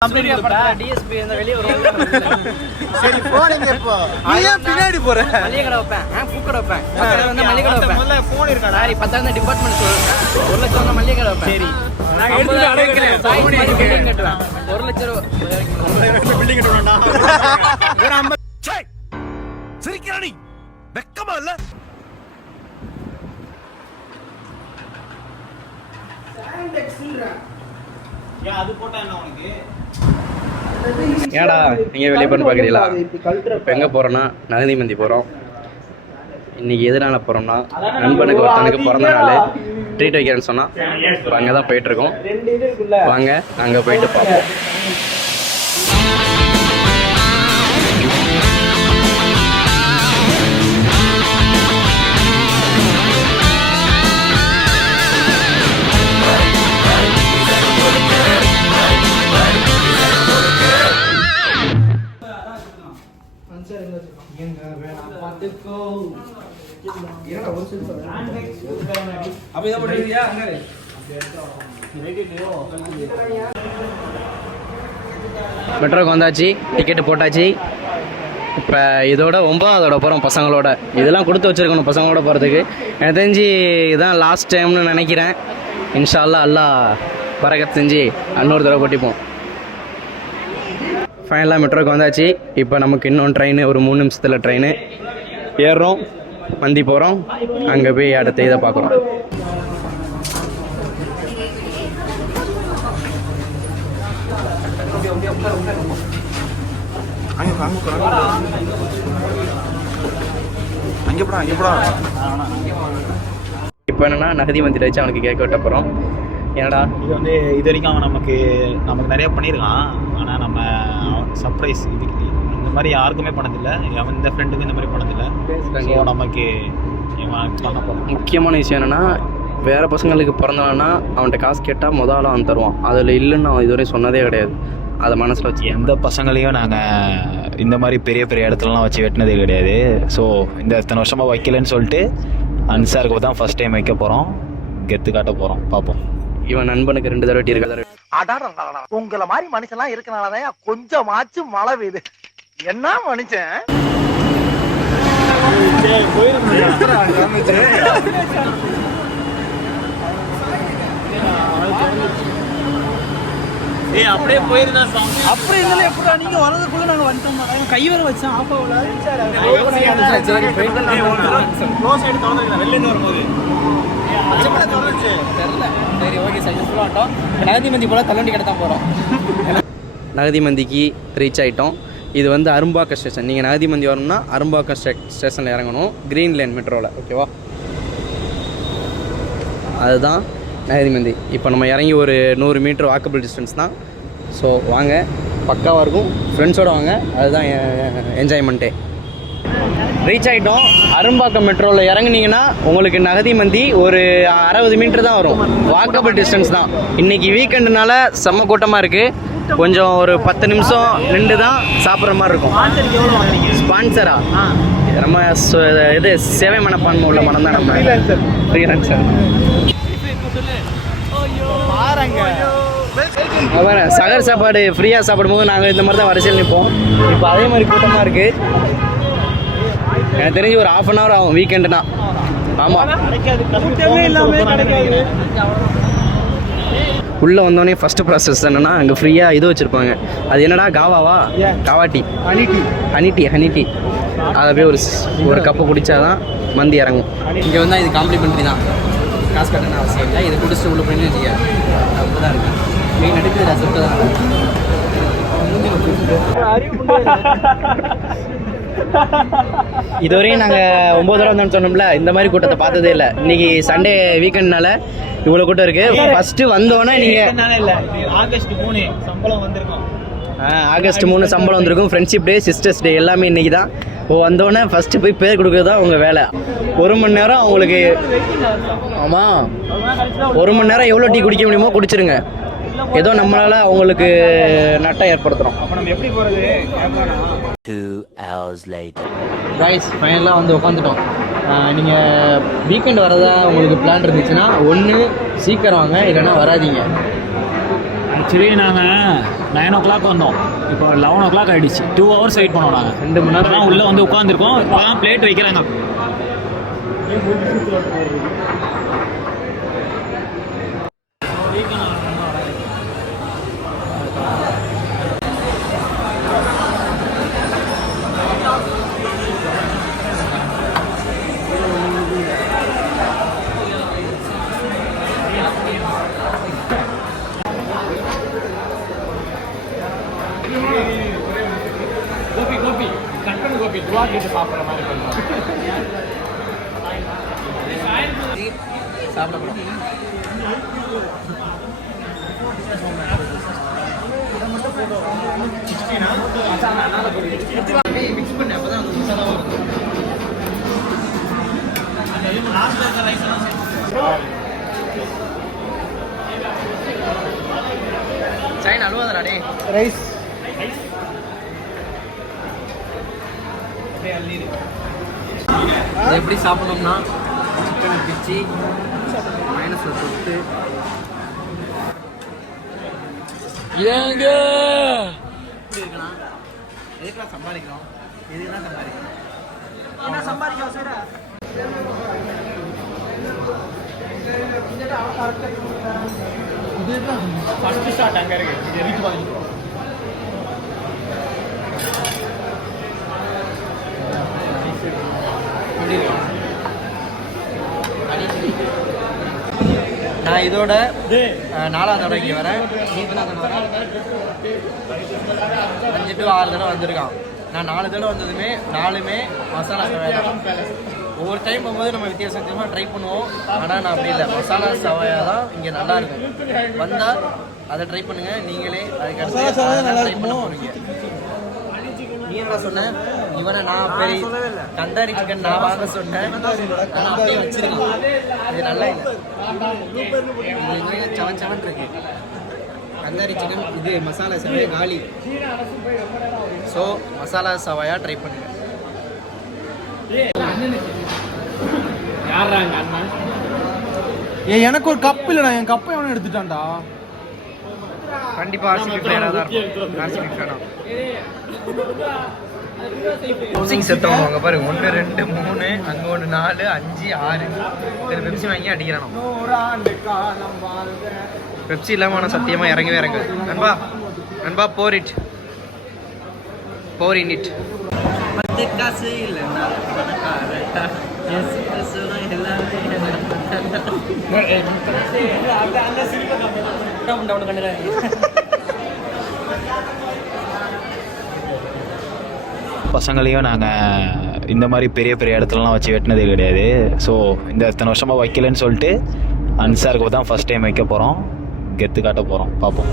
DSP வெளியே சரி போனீங்க இப்போ பின்னாடி போறேன் மளிகை கடை வைப்பேன் பூக்கடை வைப்பேன் மளிகை கடை வைப்பேன் போன் இருக்கா சாரி 10,000 டிபார்ட்மெண்ட் 1 லட்சம் மளிகை கடை வைப்பேன் சரி நான் எடுத்து அடைக்கிறேன் பில்டிங் கட்டுவேன் 1 லட்சம் ரூபாய் பில்டிங் கட்டுவேன்டா சிரிக்கிறானி வெக்கமா இல்ல அது போட்டா என்ன உனக்கு ஏடா நீங்கள் வெளியே போன்னு பார்க்குறீங்களா? இப்போ எங்கே போகிறோன்னா நகதி மந்தி போகிறோம். இன்றைக்கி எதனால் போகிறோம்னா நண்பனுக்கு ஒருத்தனுக்கு பிறந்த நாள் ட்ரீட் வைக்கிறேன்னு சொன்னால் இப்போ அங்கே தான் போயிட்டுருக்கோம். வாங்க அங்கே போயிட்டு பார்ப்போம். மெட்ரோக்கு வந்தாச்சு, டிக்கெட்டு போட்டாச்சு. இப்போ இதோட 9ஆவதோட போகிறோம் பசங்களோட. இதெல்லாம் கொடுத்து வச்சுருக்கணும் பசங்களோட போகிறதுக்கு. எனக்கு தெரிஞ்சு இதுதான் லாஸ்ட் டைம்னு நினைக்கிறேன். இன்ஷா அல்லாஹ் அல்லாஹ் பரக்கத் செஞ்சு இன்னொரு தடவை கொட்டிப்போம். ஃபைனலாக மெட்ரோக்கு வந்தாச்சு. இப்போ நமக்கு இன்னொன்று ட்ரெயின், ஒரு 3 நிமிஷத்தில் ட்ரெயின் ஏறுறோம், மந்தி போகிறோம். அங்கே போய் அடுத்த இதை பார்க்குறோம். இப்போ என்னன்னா நகதி மந்தி வச்சு அவனுக்கு கேட்க விட்ட போகிறோம். ஏன்னா இது வந்து இது வரைக்கும் அவன் நமக்கு நிறைய பண்ணியிருக்கான். ஆனால் நம்ம சர்ப்ரைஸ் இதுக்கு இந்த மாதிரி யாருக்குமே பண்ணதில்லை. அவன் இந்த ஃப்ரெண்டுக்கு இந்த மாதிரி பண்ணதில்லை. ஸோ நமக்கு பண்ண போகிறோம். முக்கியமான விஷயம் என்னென்னா, வேறு பசங்களுக்கு பிறந்தானா அவன்கிட்ட காசு கேட்டால் முதல்ல அவன் தருவான். அதில் இல்லைன்னு அவன் இதுவரையும் சொன்னதே கிடையாது. அதை மனசில் வச்சு எந்த பசங்களையும் நாங்கள் இந்த மாதிரி பெரிய பெரிய இடத்துலலாம் வச்சு வெட்டினதே கிடையாது. ஸோ இந்த இத்தனை வருஷமாக வைக்கலன்னு சொல்லிட்டு அன்சாருக்கு தான் ஃபஸ்ட் டைம் வைக்க போகிறோம். கெத்து காட்ட போகிறோம். பார்ப்போம். இவன் நண்பனுக்கு 2 தடவை இருக்காரு. உங்களை மாதிரி மனுஷன்லாம் இருக்கனாலதான் கொஞ்சமாச்சும் மழை பெய்யுது. என்ன மனுஷன் அப்படியே போயிருந்தா அப்படி இருந்தாலும் எப்படா நீங்க வரதுக்குள்ள நாங்க வந்துட்டோம். கை வர வச்சேன் ஆஃப் ஆகல. நகதி மந்தி போல தள்ளி கிட்ட தான் போகிறோம். நகதி மந்திக்கு ரீச் ஆகிட்டோம். இது வந்து அரும்பாக்கம் ஸ்டேஷன். நீங்கள் நகதி மந்தி வரணும்னா அரும்பாக்கம் ஸ்டேஷனில் இறங்கணும், க்ரீன் லைன் மெட்ரோவில். ஓகேவா? அதுதான் நகதி மந்தி. இப்போ நம்ம இறங்கி ஒரு 100 மீட்டர் வாக்கபிள் டிஸ்டன்ஸ் தான். ஸோ வாங்க, பக்காவாக இருக்கும். ஃப்ரெண்ட்ஸோடு வாங்க, அதுதான் என்ஜாய்மெண்ட்டே. ரீச் ஆகிட்டோம். அரும்பாக்கம் மெட்ரோவில் இறங்குனீங்கன்னா உங்களுக்கு நகதி மந்தி ஒரு 60 மீட்டர் தான் வரும். வாக்கபிள் டிஸ்டன்ஸ் தான். இன்றைக்கி வீக்கெண்டுனால செம்ம கூட்டமாக இருக்குது. கொஞ்சம் ஒரு 10 நிமிஷம் நின்று தான் சாப்பிட்ற மாதிரி இருக்கும். ஸ்பான்சரா நம்ம இது சேவை மனப்பான்மை உள்ள மனம் தான் நம்ம ஃப்ரீலான்சர். சகர் சாப்பாடு ஃப்ரீயாக சாப்பிடும்போது நாங்கள் இந்த மாதிரி தான் வரிசையில் நிற்போம். இப்போ அதே மாதிரி கூட்டமாக இருக்குது. எனக்கு தெரிஞ்சு ஒரு 1/2 hour ஆகும் வீக்கெண்டுனா. ஆமாம், உள்ளே வந்தோடனே ஃபஸ்ட்டு ப்ராசஸ் என்னென்னா, அங்கே ஃப்ரீயாக இது வச்சுருப்பாங்க. அது என்னடா காவாவா? காவா டீ, ஹனி டீ. அதை போய் ஒரு கப்பு குடித்தாதான் மந்தி இறங்கும். இங்கே வந்தால் இது காம்ப்ளிமெண்ட்ரி தான், காசு கட்டணும் அவசியம் இல்லை. இதை குடிச்சிட்டு உள்ள போய் வச்சுக்க அப்போ தான் இருக்குது. மெயின் எடுக்குது ரசத்தை தான். இதுவரையும் நாங்கள் 9 தடவை வந்தோம்னு சொன்னோம்ல, இந்த மாதிரி கூட்டத்தை பார்த்ததே இல்லை. இன்னைக்கு சண்டே வீக்கெண்ட்னால இவ்வளோ கூட்டம் இருக்குது. ஃபஸ்ட்டு வந்தோன்னே நீங்கள் ஆகஸ்ட் 3 சம்பளம் வந்திருக்கோம். ஆகஸ்ட் 3 சம்பளம் வந்திருக்கும். ஃப்ரெண்ட்ஷிப் டே, சிஸ்டர்ஸ் டே எல்லாமே இன்றைக்கி தான். வந்தோடனே ஃபஸ்ட்டு போய் பேர் கொடுக்குறது தான் உங்கள் வேலை. 1 மணி நேரம் அவங்களுக்கு. ஆமாம், 1 மணி நேரம் எவ்வளோ டீ குடிக்க முடியுமோ குடிச்சிருங்க. ஏதோ நம்மளால் அவங்களுக்கு நட்டம் ஏற்படுத்துகிறோம். அப்போ நம்ம எப்படி போகிறது? 2 hours later. காய்ஸ், ஃபைனலாக வந்து உட்காந்துட்டோம். நீங்கள் வீக்கெண்ட் வரதா உங்களுக்கு பிளான் இருந்துச்சுன்னா ஒன்று சீக்கிரம் வாங்க, இல்லைன்னா வராதிங்க. ஆக்சுவலி நாங்கள் 9 o'clock வந்தோம், இப்போ 11 o'clock ஆகிடுச்சு. 2 hours வெயிட் பண்ணோம். நாங்கள் 2 மணி நேரம் உள்ளே வந்து உட்காந்துருக்கோம். இப்போ தான் பிளேட் வைக்கிறாங்க. சாப்பிட போகிறோம். மிக்ஸ் பண்ணு, அப்போ தான் மசாலா வரும். சைன் அழுவாதடா டே. ரைஸ் எப்படி சாப்பிடணும்னா சிக்கனை பிச்சு மைனஸில் தொட்டு ஏங்க இப்படி இருக்கலாம். எதுக்கெல்லாம் சம்பாதிக்கிறோம்? எதுக்கெல்லாம் சம்பாதிக்கிறோம்? என்ன சம்பாதிக்கிறோம் சார்? ஃபர்ஸ்ட் ஷாட் அங்கே இருக்கு. இது ரீச் பண்ணிக்கிறோம். நான் இதோட 4வது தடவை இங்கே வரேன். நீ வரேன் 5 to 6 தடவை வந்திருக்கான். நான் 4 தடவை வந்ததுமே 4மே மசாலா சவாயா தான். ஒவ்வொரு டைம் போகும்போது நம்ம வித்தியாசமாக ட்ரை பண்ணுவோம். ஆனால் நான் அப்படி இல்லை, மசாலா சவாயா தான் இங்கே நல்லாயிருக்கும். வந்தால் அதை ட்ரை பண்ணுங்கள் நீங்களே. அதுக்கடுத்து ட்ரை பண்ண போகிறீங்க. நீ என்ன சொன்ன? இவனை நான் பெரிய கந்தாரி சிக்கன் நான் வாங்க சொன்னேன். நான் அப்படியே வச்சிருக்கேன். இது நல்லா இல்லை, இது சவன் இருக்கு. கந்தாரி சிக்கன் இது மசாலா சவாயா காலி. ஸோ மசாலா சவாயா ட்ரை பண்ணுங்க. எனக்கு ஒரு கப் இல்லைடா, என் கப்பை எவனும் எடுத்துட்டான்டா. கண்டிப்பாக ஆர்சிபி ஃபேனாக தான் இருக்கும். ஆர்சிபி ஃபேனாக செத்தவங்க அங்கே பாருங்க. 1 2 3 அங்கே 1 4 5 6 பெப்சி வாங்கி அடிக்கிறானோ. பெப்சி இல்லாமல் ஆனால் சத்தியமாக இறங்கவே இறங்க. நண்பா நண்பா போர் இட் போர் இன் இட். 10 காசு இல்லைன்னா பசங்களையும் நாங்கள் இந்த மாதிரி பெரிய பெரிய இடத்துலலாம் வச்சு வெட்டினதே கிடையாது. ஸோ இந்த இத்தனை வருஷமாக வைக்கலன்னு சொல்லிட்டு அன்சாருக்கு தான் ஃபஸ்ட் டைம் வைக்க போகிறோம். கெத்து காட்ட போகிறோம். பார்ப்போம்.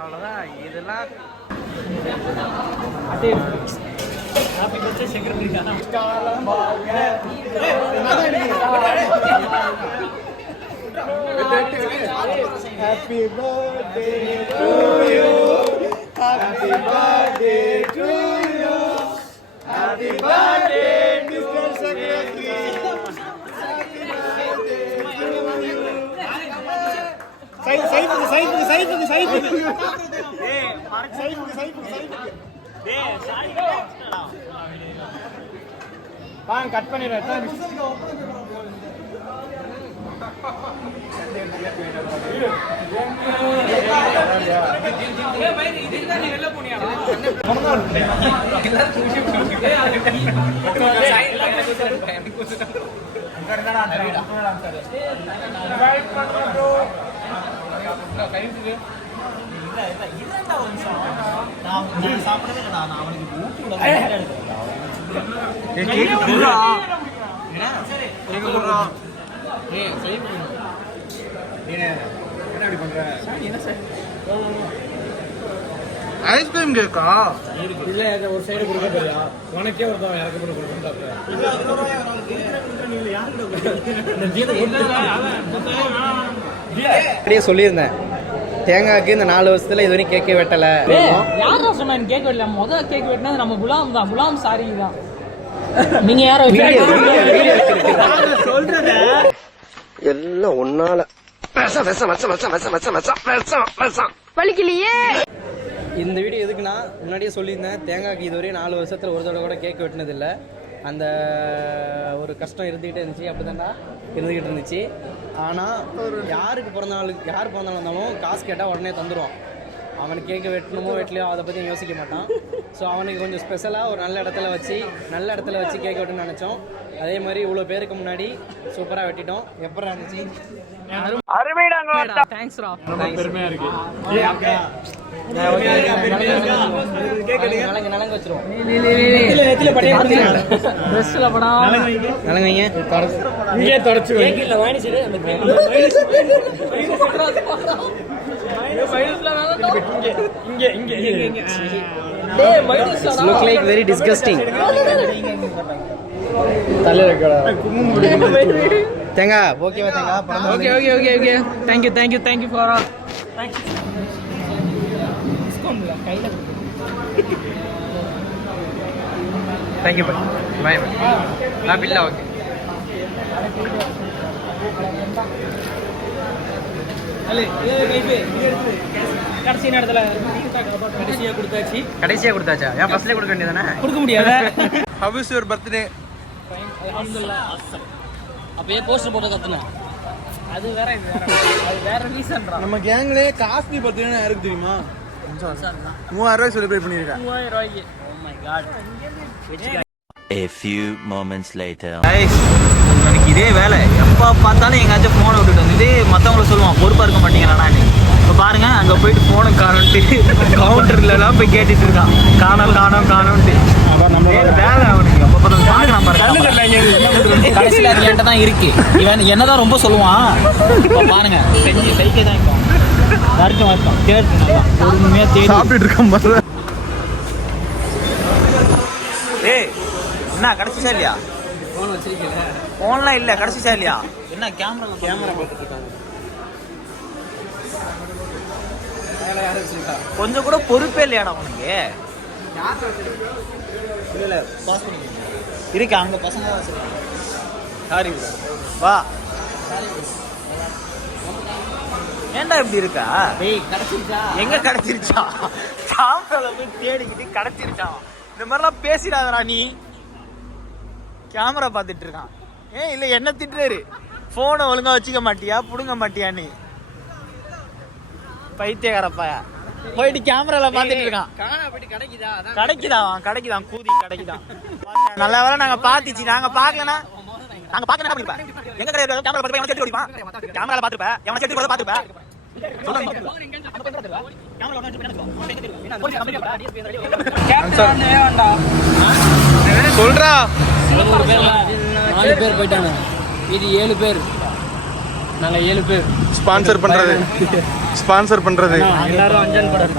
அவ்வளோதான். இதெல்லாம் Happy birthday to you. Happy birthday to you. Happy birthday, Mr. Secretary. Happy birthday to you. Side. Hey, Mark side. Hey, side. Cut பண்ணிடுறேன். ஐஸ்கிரீம் கேக்கா இல்ல ஒரு சைடு கொடுக்க போறியா உனக்கே ஒருத்தன் எனக்கு போட்டு அப்படியே சொல்லியிருந்தேன் தேங்காய்க்கு இந்த 4 வருஷத்துல இது வரைக்கும் கேக்கே வெட்டலை. யாரா சொன்னா கேக் வெட்டல? முதல் கேக் வெட்டினது நம்ம குலாம் தான். குலாம் சாரி தான். நீங்க யாரோ சொல்றத எல்லாம் ஒன்னால வலிக்கலையே. இந்த வீடியோ எதுக்குன்னா முன்னாடியே சொல்லியிருந்தேன் தேங்காய்க்கு இதுவரையும் 4 வருஷத்துல ஒரு தடவை கூட கேக் வெட்டினதில்லை. அந்த ஒரு கஷ்டம் இருந்துக்கிட்டே இருந்துச்சு. அப்படி தான்டா இருந்துக்கிட்டு இருந்துச்சு. ஆனால் யார் பிறந்தாலும் வந்தாலும் காசு கேட்டால் உடனே தந்துடுவான். அவனுக்கு கேட்க வெட்டணுமோ வெட்டலையோ அதை பற்றி யோசிக்க மாட்டான். ஸோ அவனுக்கு கொஞ்சம் ஸ்பெஷலாக ஒரு நல்ல இடத்துல வச்சு கேட்க வெட்டுன்னு நினச்சோம். அதே மாதிரி இவ்வளோ பேருக்கு முன்னாடி சூப்பராக வெட்டிட்டோம். எப்போ இருந்துச்சு? தேங்க்ஸ்ரா. பெருமையா இருக்கு. நலங்கு வச்சிருவோம். நலங்கு இங்கே தொடச்சு look like very disgusting. தேங்கா ஓகேவா? தேங்கா okay. Thank you for all. Thank you bye நான் பில்லா ஓகே. கடைசியா கொடுத்தாச்சா? ஏன் ஃபர்ஸ்ட்லயே கொடுக்க வேண்டியதானே? கொடுக்க முடியாது. How is your birthday? அப்பயே போஸ்டர் போட்டு கத்துனேன். அது வேற ரீசன்டா. நம்ம கேங்ல காஸ்ட்லி பர்த்டே யாருக்கு தெரியுமா? 3000 ரூபாய் செலிப்ரேட் பண்ணிருக்கேன். 3000 ரூபாய்க்கு. Oh my god. A few moments later. எனக்கு இதே வேலை எப்போ பார்த்தாலும் எங்கேயாச்சும் ஃபோனை விட்டுட்டு வந்து மற்றவங்கள சொல்லுவான் பொறுப்பாக இருக்க மாட்டீங்களா. இப்போ பாருங்க அங்கே போயிட்டு ஃபோனை காணுன்ட்டு கவுண்டர்லாம் போய் கேட்டுட்டு இருக்கான். காணோம்ட்டு வேலை அவனுக்கு. அப்போ கடைசியில் அது என்கிட்ட தான் இருக்கு. இவன் என்னதான் ரொம்ப சொல்லுவான். இப்போ பாருங்க செஞ்சு கைக்கே தான் இருக்கும். வருத்தம் கேட்டு பொறுமையாக தேடி சாப்பிட்டுட்டு இருக்கேன் பாரு. ஏய் என்ன கடைசிச்சா இல்லையா? ஃபோன்லாம் இல்லை கடைசிச்சா இல்லையா? என்ன கேமரா பார்த்துட்டு இருக்காங்க. கொஞ்சம் கூட பொறுப்பே இல்லையாடா உனக்கு? இல்லை பாஸ் பண்ணி இருக்கு. அங்கே பசங்க தான் வச்சுருக்காங்க. சாரி வா. ஏன்டா இப்படி இருக்கா? எங்க கிடைச்சிருச்சா? கேமரால போய் தேடிக்கிட்டு கிடைச்சிருச்சான். இந்த மாதிரிலாம் பேசிடாதடா நீ. கேமரா பார்த்துட்டு இருக்கான். ஏன் இல்லை என்ன திட்டுறாரு? ஃபோனை ஒழுங்கா வச்சுக்க மாட்டியா? புடுங்க மாட்டியா? நீ பைத்தியக்காரப்பாயா போயிட்டு கேமரால பார்த்துட்டு இருக்கான். கிடைக்குதான் கூதி கிடைக்குதான். நல்ல வேலை நாங்க பாத்துச்சு. நாங்க பாக்கலனா நாங்க பாக்கல என்ன பண்ணிருப்பேன்? எங்க கிடையாது கேமரா பார்த்து எவன செட்டி ஓடிப்பான். கேமரால பாத்துப்ப எவன செட்டி ஓட பாத்துப்ப. சொல்றா 4 பேர் போயிட்டாங்க. இது 7 பேர். நாங்க 7 பேர். ஸ்பான்சர் பண்றது எல்லாரும் அஞ்சல் படம்.